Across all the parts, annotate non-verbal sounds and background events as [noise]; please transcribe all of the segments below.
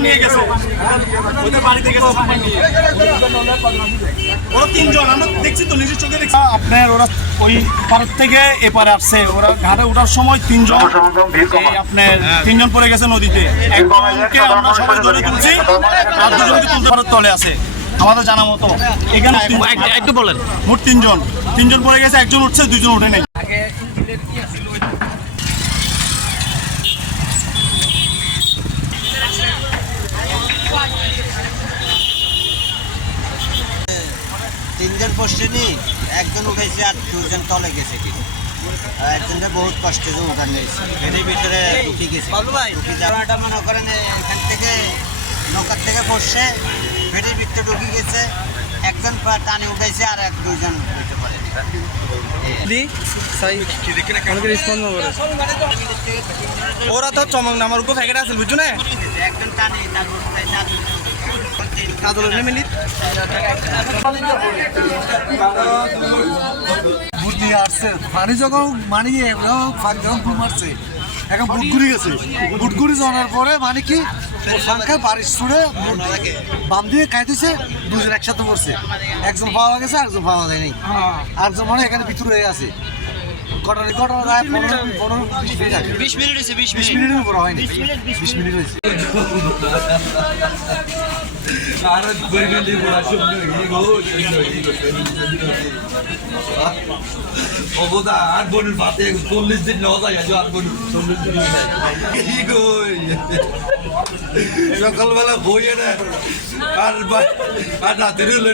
সামান নিয়ে গেছে। ওদের বাড়িতে গেছে সামান নিয়ে। ওরা তিনজন আমরা দেখছি তো নিজের চোখে দেখছি। আপনার ওরা ওই পার থেকে এপারে আসছে। ওরা ঘাটে ওঠার সময় তিনজন আপনার তিনজন পড়ে গেছে নদীতে। একজনকে আমরা সবাই ধরে তুলছি আর দুজনকে তুলতে পারার তলে আছে। আমাদের জানা মতো। এখানে একটু- বলেন। মোট তিনজন। তিনজন পড়ে গেছে একজন উঠছে দুজন উঠে নেই। তিনজন পড়ছে নি একজন উঠেছে আর দুজন তলে গেছে কি একজনটা বহুত কষ্টে যে উঠান নিয়েছে এর ভিতরে ঢুকে গেছে। ঢুকে যাওয়াটা মনে করেন এখান থেকে নৌকার থেকে ফেরির ভিতরে ঢুকে গেছে একজন পা- টানে উঠেছে আর এক দুইজন উঠতে পারে ওরা তো চমক নামার উপর ফ্যাকেট আছে বুঝছ না? একজন টানে তারপর বুদ্ধি আসছে পানি যখন মানি যখন মারছে এখন বুট ঘুরে গেছে বুট ঘুরে যাওয়ার পরে মানে কি ফাঁকা বারিশ ছুড়ে বাম দিয়ে খাইতেছে দুজন একসাথে পড়ছে একজন পাওয়া গেছে আরেকজন পাওয়া যায় নাই আরেকজন মানে এখানে ভিতরে হয়ে আছে বিশ মিনিট। বিশ মিনিট বিশ উপর হয়নি। বিশ মিনিট হয়েছে। [laughs] আট বনুর পাতে চল্লিশ দিন নেওয়া যায় আজ আট বনুর চল্লিশ দিন সকালবেলা বইয়ে না আর আর রাতের হলে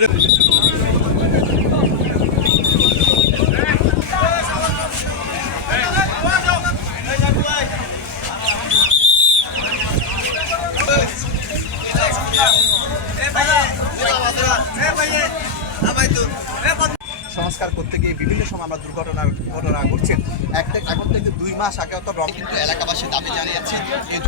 সংস্কার করতে গিয়ে বিভিন্ন সময় আমরা দুর্ঘটনার ঘটনা ঘটছে। এক থেকে এখন থেকে দুই মাস আগে অত রং কিন্তু এলাকাবাসী দাবি জানিয়েছেন এই